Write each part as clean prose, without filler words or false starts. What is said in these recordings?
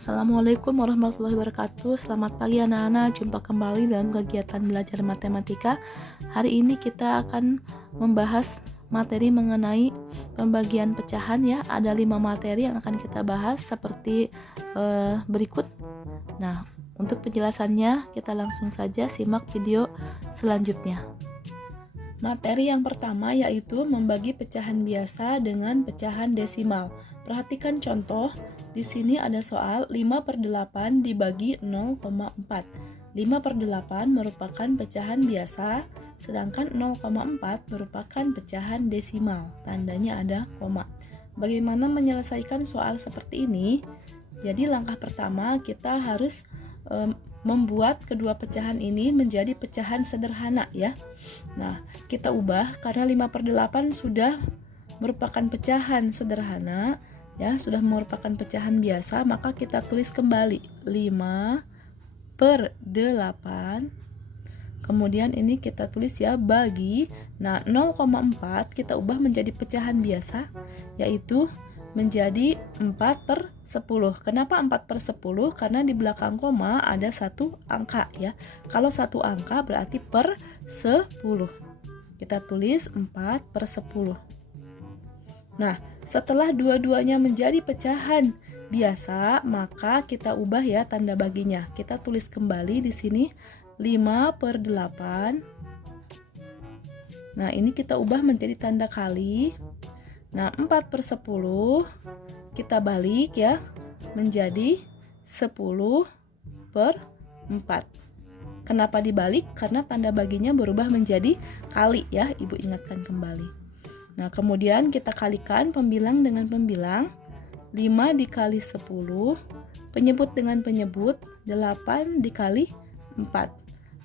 Assalamualaikum warahmatullahi wabarakatuh. Selamat pagi anak-anak, jumpa kembali dalam kegiatan belajar matematika. Hari ini kita akan membahas materi mengenai pembagian pecahan ya. Ada 5 materi yang akan kita bahas seperti berikut. Nah, untuk penjelasannya kita langsung saja simak video selanjutnya. Materi yang pertama yaitu membagi pecahan biasa dengan pecahan desimal. Perhatikan contoh, di sini ada soal 5/8 dibagi 0,4. 5/8 merupakan pecahan biasa, sedangkan 0,4 merupakan pecahan desimal. Tandanya ada koma. Bagaimana menyelesaikan soal seperti ini? Jadi langkah pertama kita harus membuat kedua pecahan ini menjadi pecahan sederhana ya. Nah, kita ubah karena 5/8 sudah merupakan pecahan sederhana ya, sudah merupakan pecahan biasa, maka kita tulis kembali 5/8. Kemudian ini kita tulis ya bagi. Nah, 0,4 kita ubah menjadi pecahan biasa yaitu menjadi 4/10. Kenapa 4/10? Karena di belakang koma ada satu angka ya. Kalau satu angka berarti per 10. Kita tulis 4/10. Nah, setelah dua-duanya menjadi pecahan biasa, maka kita ubah ya tanda baginya. Kita tulis kembali di sini 5/8. Nah, ini kita ubah menjadi tanda kali. Nah, 4/10 kita balik ya menjadi 10/4. Kenapa dibalik? Karena tanda baginya berubah menjadi kali ya, Ibu ingatkan kembali. Nah, kemudian kita kalikan pembilang dengan pembilang. 5 dikali 10, penyebut dengan penyebut, 8 dikali 4.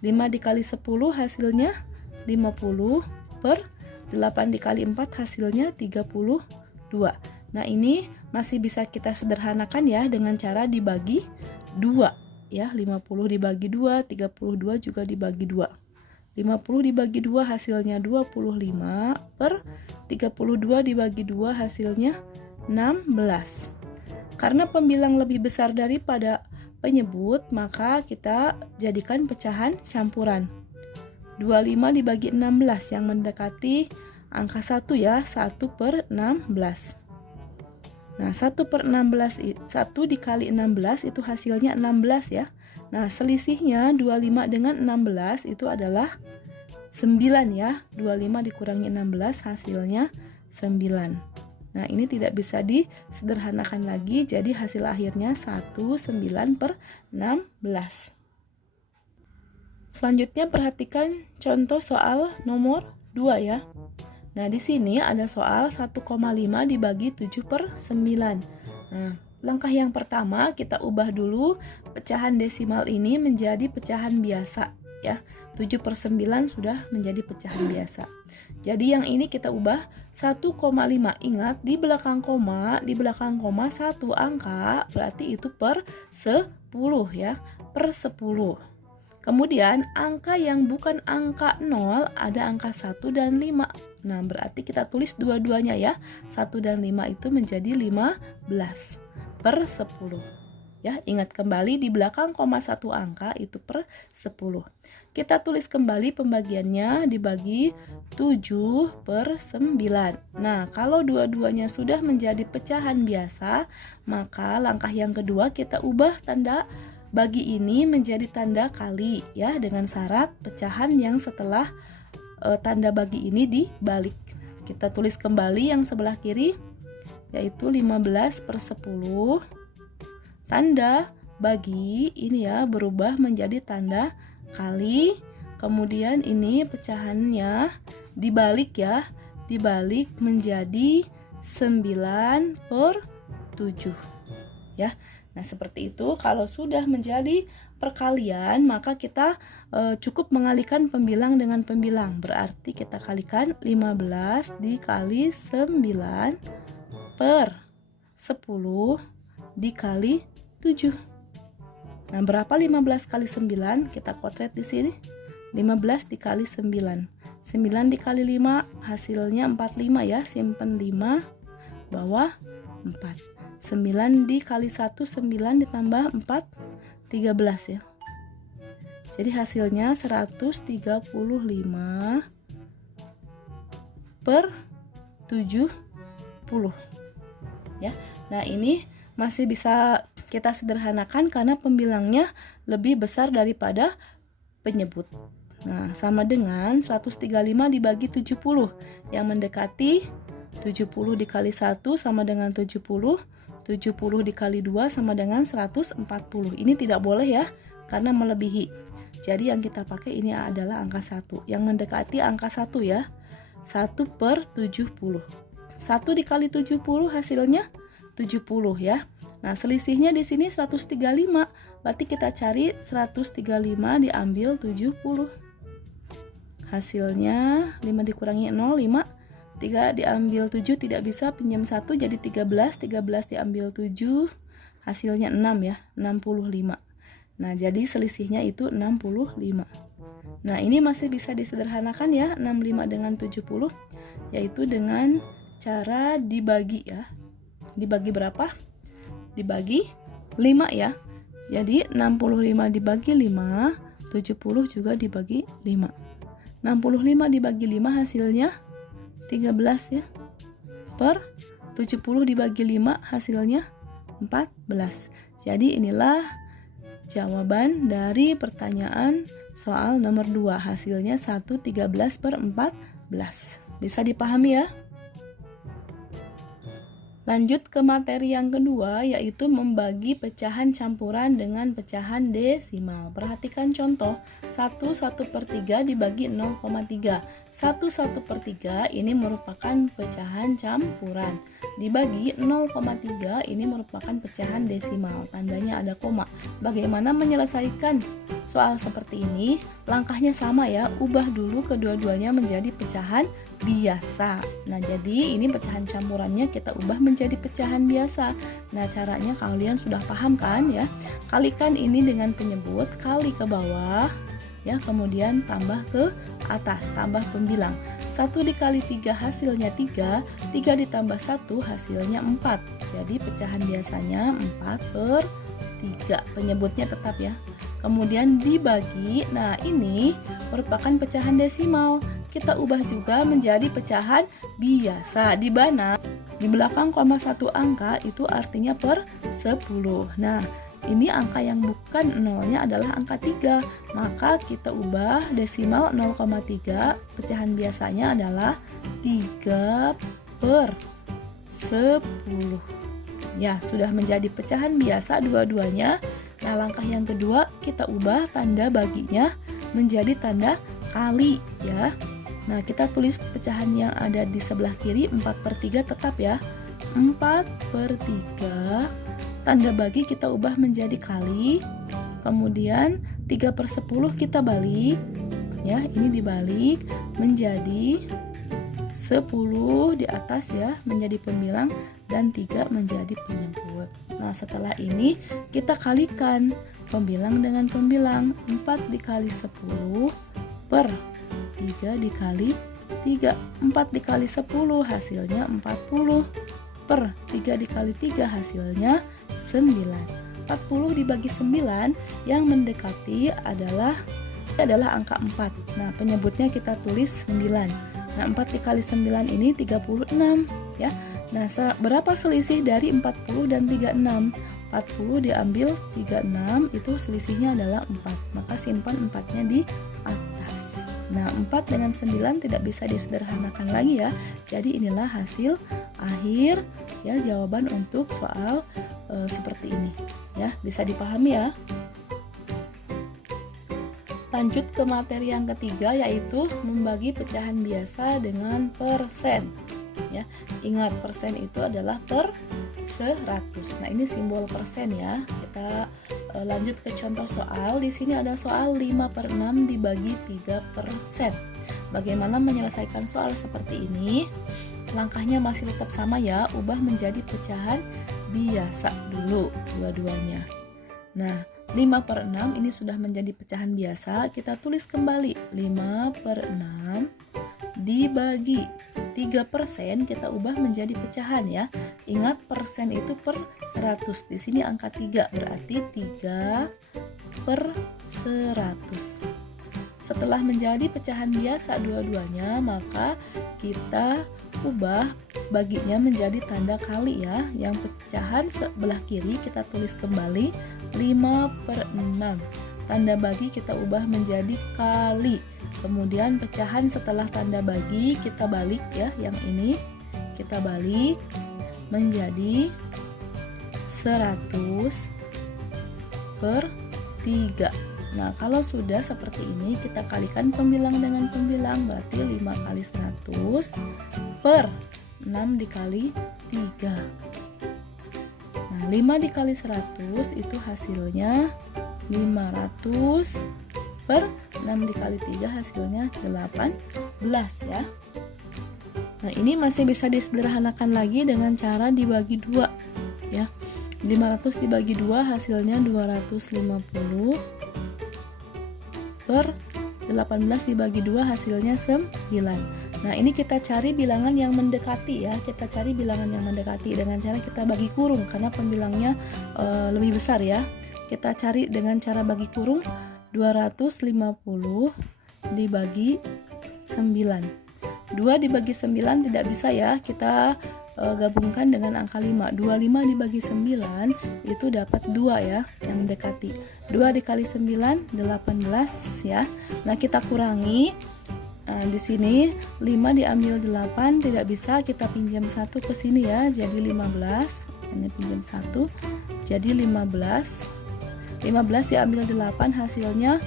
5 dikali 10 hasilnya 50 per 8 dikali 4 hasilnya 32. Nah, ini masih bisa kita sederhanakan ya dengan cara dibagi 2 ya. 50 dibagi 2, 32 juga dibagi 2. 50 dibagi 2 hasilnya 25 per 32 dibagi 2 hasilnya 16. Karena pembilang lebih besar daripada penyebut, maka kita jadikan pecahan campuran. 25 dibagi 16 yang mendekati angka 1 ya, 1/16. Nah, 1/16, 1 dikali 16 itu hasilnya 16 ya. Nah, selisihnya 25 dengan 16 itu adalah 9 ya. 25 dikurangi 16 hasilnya 9. Nah, ini tidak bisa disederhanakan lagi, jadi hasil akhirnya 19/16. Selanjutnya perhatikan contoh soal nomor 2 ya. Nah, di sini ada soal 1,5 dibagi 7/9. Nah, langkah yang pertama kita ubah dulu pecahan desimal ini menjadi pecahan biasa ya. 7/9 sudah menjadi pecahan biasa. Jadi yang ini kita ubah 1,5. Ingat di belakang koma satu angka berarti itu per 10 ya, per 10. Kemudian angka yang bukan angka 0 ada angka 1 dan 5. Nah, berarti kita tulis dua-duanya ya. 1 dan 5 itu menjadi 15 per 10. Ya, ingat kembali di belakang koma satu angka itu per 10. Kita tulis kembali pembagiannya dibagi 7/9. Nah, kalau dua-duanya sudah menjadi pecahan biasa, maka langkah yang kedua kita ubah tanda bagi ini menjadi tanda kali ya, dengan syarat pecahan yang setelah tanda bagi ini dibalik. Kita tulis kembali yang sebelah kiri yaitu 15/10. Tanda bagi ini ya berubah menjadi tanda kali. Kemudian ini pecahannya dibalik ya, dibalik menjadi 9/7 ya. Nah, seperti itu. Kalau sudah menjadi perkalian, maka kita cukup mengalihkan pembilang dengan pembilang. Berarti kita kalikan 15 dikali 9 per 10 dikali 7. Nah, berapa 15 kali 9? Kita kotret di sini. 15 dikali 9. 9 dikali 5 hasilnya 45 ya. Simpen 5, bawah 4. 9 dikali 1, 9 ditambah 4, 13 ya. Jadi hasilnya 135 per 70 ya. Nah, ini masih bisa kita sederhanakan karena pembilangnya lebih besar daripada penyebut. Nah, sama dengan 135 dibagi 70 yang mendekati 70 dikali 1 sama dengan 70, 70 dikali 2 sama dengan 140. Ini tidak boleh ya, karena melebihi. Jadi yang kita pakai ini adalah angka 1, yang mendekati angka 1 ya. 1 per 70. 1 dikali 70 hasilnya 70 ya. Nah, selisihnya di sini 135. Berarti kita cari 135 diambil 70. Hasilnya 5 dikurangi 0, 5. 3 diambil 7 tidak bisa, pinjam 1 jadi 13. 13 diambil 7, hasilnya 6 ya, 65. Nah, jadi selisihnya itu 65. Nah, ini masih bisa disederhanakan ya, 65 dengan 70, yaitu dengan cara dibagi ya. Dibagi berapa? Dibagi 5 ya. Jadi 65 dibagi 5, 70 juga dibagi 5. 65 dibagi 5 hasilnya 13 ya. Per 70 dibagi 5 hasilnya 14. Jadi inilah jawaban dari pertanyaan soal nomor 2. Hasilnya 113 per 14. Bisa dipahami ya? Lanjut ke materi yang kedua, yaitu membagi pecahan campuran dengan pecahan desimal. Perhatikan contoh, 1/1/3 dibagi 0,3. 1/1/3 ini merupakan pecahan campuran. Dibagi 0,3 ini merupakan pecahan desimal, tandanya ada koma. Bagaimana menyelesaikan soal seperti ini? Langkahnya sama ya, ubah dulu kedua-duanya menjadi pecahan biasa. Nah, jadi ini pecahan campurannya kita ubah menjadi pecahan biasa. Nah, caranya kalian sudah paham kan ya? Kalikan ini dengan penyebut, kali ke bawah ya, kemudian tambah ke atas, tambah pembilang. 1 dikali 3 hasilnya 3, 3 ditambah 1 hasilnya 4. Jadi pecahan biasanya 4/3. Penyebutnya tetap ya. Kemudian dibagi, nah ini merupakan pecahan desimal. Kita ubah juga menjadi pecahan biasa. Di mana di belakang koma 1 angka itu artinya per 10. Nah, ini angka yang bukan nolnya adalah angka 3. Maka kita ubah desimal 0,3, pecahan biasanya adalah 3/10. Ya, sudah menjadi pecahan biasa dua-duanya. Nah, langkah yang kedua kita ubah tanda baginya menjadi tanda kali ya. Nah, kita tulis pecahan yang ada di sebelah kiri 4/3 tetap ya. 4/3. Tanda bagi kita ubah menjadi kali. Kemudian 3/10 kita balik. Ya, ini dibalik menjadi 10 di atas ya, menjadi pembilang, dan 3 menjadi penyebut. Nah, setelah ini kita kalikan pembilang dengan pembilang. 4 dikali 10 per 3 dikali 3. 4 dikali 10 hasilnya 40 per 3 dikali 3 hasilnya 9. 40 dibagi 9 yang mendekati adalah angka 4. Nah, penyebutnya kita tulis 9. Nah, 4 dikali 9 ini 36 ya. Nah, berapa selisih dari 40 dan 36? 40 diambil 36, itu selisihnya adalah 4. Maka simpan 4-nya di atas. Nah, 4 dengan 9 tidak bisa disederhanakan lagi ya. Jadi inilah hasil akhir ya, jawaban untuk soal seperti ini ya. Bisa dipahami ya. Lanjut ke materi yang ketiga, yaitu membagi pecahan biasa dengan persen ya. Ingat, persen itu adalah per 100. Nah, ini simbol persen ya. Kita lanjut ke contoh soal. Di sini ada soal 5/6 dibagi 3%. Bagaimana menyelesaikan soal seperti ini? Langkahnya masih tetap sama ya, ubah menjadi pecahan biasa dulu dua-duanya. Nah, 5/6 ini sudah menjadi pecahan biasa, kita tulis kembali 5/6 dibagi 3% kita ubah menjadi pecahan ya. Ingat persen itu per 100. Di sini angka 3 berarti 3 per 100. Setelah menjadi pecahan biasa dua-duanya, maka kita ubah baginya menjadi tanda kali ya. Yang pecahan sebelah kiri kita tulis kembali 5/6. Tanda bagi kita ubah menjadi kali. Kemudian pecahan setelah tanda bagi kita balik ya, yang ini kita balik menjadi 100/3. Nah, kalau sudah seperti ini, kita kalikan pembilang dengan pembilang, berarti 5 kali 100 per 6 dikali 3. Nah, 5 dikali 100 itu hasilnya 500 per 6 dikali 3 hasilnya 18 ya. Nah, ini masih bisa disederhanakan lagi dengan cara dibagi 2 ya. 500 dibagi 2 hasilnya 250 per 18 dibagi 2 hasilnya 9. Nah, ini kita cari bilangan yang mendekati ya. Kita cari bilangan yang mendekati dengan cara kita bagi kurung karena pembilangnya lebih besar ya. Kita cari dengan cara bagi kurung 250 dibagi 9. 2 dibagi 9 tidak bisa ya. Kita gabungkan dengan angka 5. 25 dibagi 9 itu dapat 2 ya, yang mendekati. 2 dikali 9 18 ya. Nah, kita kurangi. Nah, di sini 5 diambil 8 tidak bisa, kita pinjam 1 ke sini ya. Jadi 15. Ini pinjam 1. Jadi 15. 15 diambil 8 hasilnya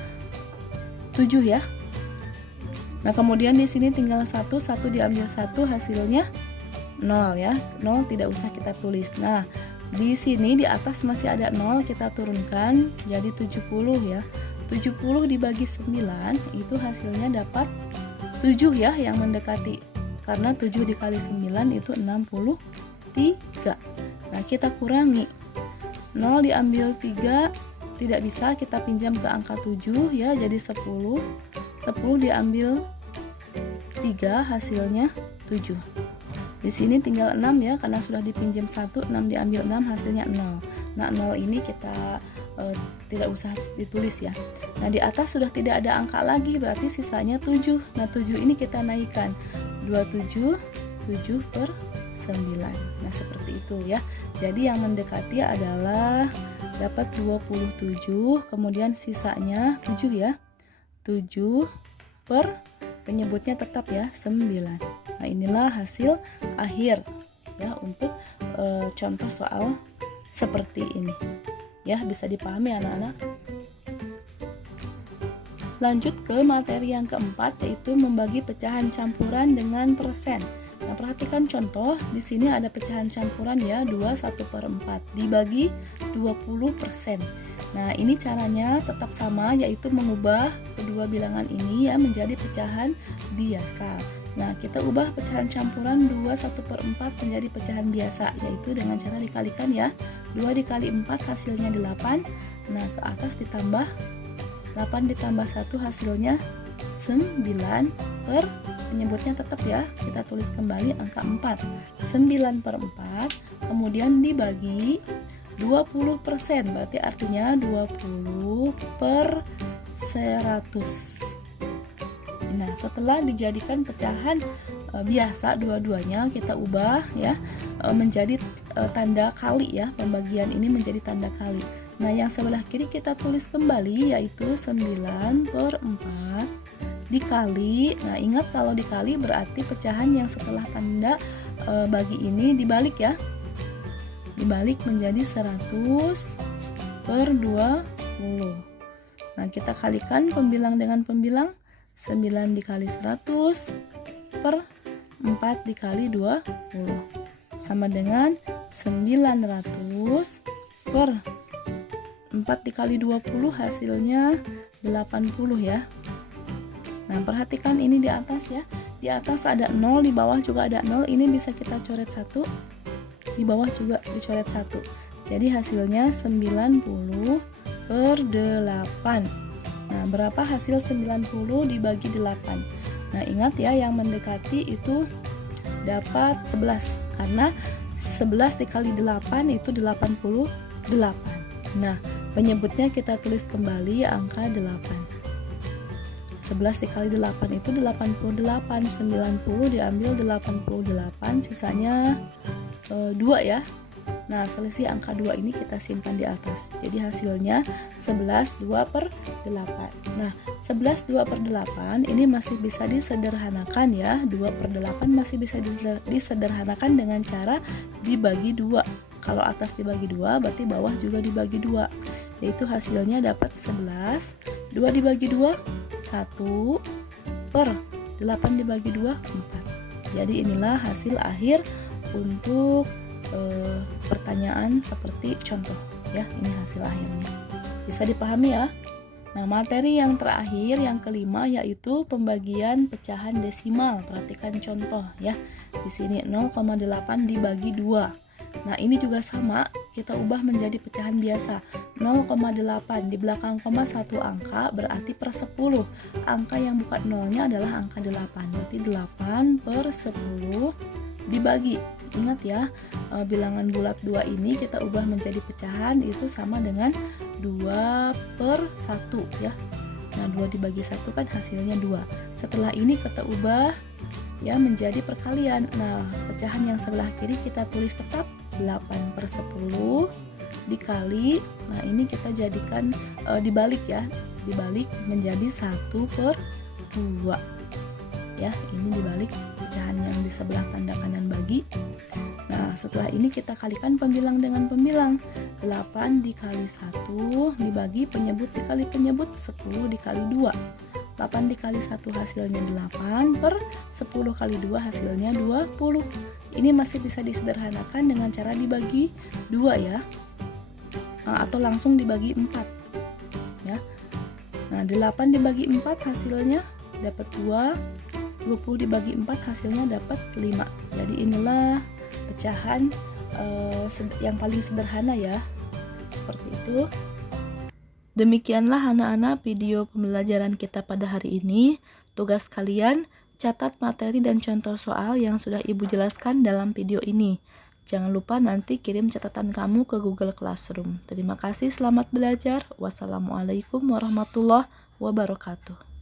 7 ya. Nah, kemudian di sini tinggal 1 diambil 1 hasilnya 0 ya. 0 tidak usah kita tulis. Nah, di sini di atas masih ada 0, kita turunkan jadi 70 ya. 70 dibagi 9 itu hasilnya dapat 7 ya, yang mendekati. Karena 7 dikali 9 itu 63. Nah, kita kurangi. 0 diambil 3 tidak bisa, kita pinjam ke angka 7 ya, jadi 10. 10 diambil 3 hasilnya 7. Di sini tinggal 6 ya, karena sudah dipinjam 1, 6 diambil 6 hasilnya 0. Nah, 0 ini kita tidak usah ditulis ya. Nah, di atas sudah tidak ada angka lagi, berarti sisanya 7. Nah, 7 ini kita naikkan 27, 7 per 9. Nah, seperti itu ya. Jadi yang mendekati adalah dapat 27, kemudian sisanya 7 ya. 7 per penyebutnya tetap ya 9. Nah, inilah hasil akhir ya untuk contoh soal seperti ini. Ya, bisa dipahami anak-anak. Lanjut ke materi yang keempat, yaitu membagi pecahan campuran dengan persen. Nah, perhatikan contoh, di sini ada pecahan campuran ya, 21/4 dibagi 20%. Nah, ini caranya tetap sama, yaitu mengubah kedua bilangan ini ya menjadi pecahan biasa. Nah, kita ubah pecahan campuran 21/4 menjadi pecahan biasa, yaitu dengan cara dikalikan ya. 2 dikali 4 hasilnya 8. Nah, ke atas ditambah 8 ditambah 1 hasilnya 9 per penyebutnya tetap ya. Kita tulis kembali angka 4. 9/4 kemudian dibagi 20%, berarti artinya 20 per 100. Nah, setelah dijadikan pecahan biasa dua-duanya, kita ubah ya menjadi tanda kali ya. Pembagian ini menjadi tanda kali. Nah, yang sebelah kiri kita tulis kembali, yaitu 9/4 dikali. Nah, ingat kalau dikali berarti pecahan yang setelah tanda bagi ini dibalik ya. Dibalik menjadi 100/20. Nah, kita kalikan pembilang dengan pembilang. 9 dikali 100 per 4 dikali 20 sama dengan 900 per 4 dikali 20 hasilnya 80 ya. Nah, perhatikan ini di atas ya. Di atas ada 0, di bawah juga ada 0. Ini bisa kita coret 1. Di bawah juga dicoret 1. Jadi hasilnya 90/8. Nah, berapa hasil 90 dibagi 8? Nah, ingat ya, yang mendekati itu dapat 11 karena 11 dikali 8 itu 88. Nah, penyebutnya kita tulis kembali angka 8. 11 dikali 8 itu 88, 90 diambil 88, sisanya 2 ya. Nah, selisih angka 2 ini kita simpan di atas. Jadi hasilnya 11 2 per 8. Nah, 11 2 per 8 ini masih bisa disederhanakan ya. 2 per 8 masih bisa disederhanakan dengan cara dibagi 2. Kalau atas dibagi 2, berarti bawah juga dibagi 2. Yaitu hasilnya dapat 11, 2 dibagi 2, 1 per 8 dibagi 2, 4. Jadi inilah hasil akhir untuk pertanyaan seperti contoh ya. Ini hasil akhirnya, bisa dipahami ya. Nah, materi yang terakhir yang kelima yaitu pembagian pecahan desimal. Perhatikan contoh ya. Di sini 0,8 dibagi 2. Nah, ini juga sama, kita ubah menjadi pecahan biasa. 0,8 di belakang koma 1 angka berarti per 10. Angka yang bukan nolnya adalah angka 8. Berarti 8 per 10 dibagi. Ingat ya, bilangan bulat 2 ini kita ubah menjadi pecahan, itu sama dengan 2 per 1 ya. Nah, 2 dibagi 1 kan hasilnya 2. Setelah ini kita ubah ya menjadi perkalian. Nah, pecahan yang sebelah kiri kita tulis tetap 8 per 10 dikali. Nah, ini kita jadikan dibalik ya. Dibalik menjadi 1 per 2. Ya, ini dibalik pecahan yang di sebelah tanda kanan bagi. Nah, setelah ini kita kalikan pembilang dengan pembilang. 8 dikali 1 dibagi penyebut dikali penyebut, 10 dikali 2. 8 dikali 1 hasilnya 8 per 10 kali 2 hasilnya 20. Ini masih bisa disederhanakan dengan cara dibagi 2 ya. Atau langsung dibagi 4 ya. Nah, 8 dibagi 4 hasilnya dapat 2. 20 dibagi 4 hasilnya dapat 5. Jadi inilah pecahan yang paling sederhana ya. Seperti itu. Demikianlah anak-anak video pembelajaran kita pada hari ini. Tugas kalian, catat materi dan contoh soal yang sudah Ibu jelaskan dalam video ini. Jangan lupa nanti kirim catatan kamu ke Google Classroom. Terima kasih, selamat belajar. Wassalamualaikum warahmatullahi wabarakatuh.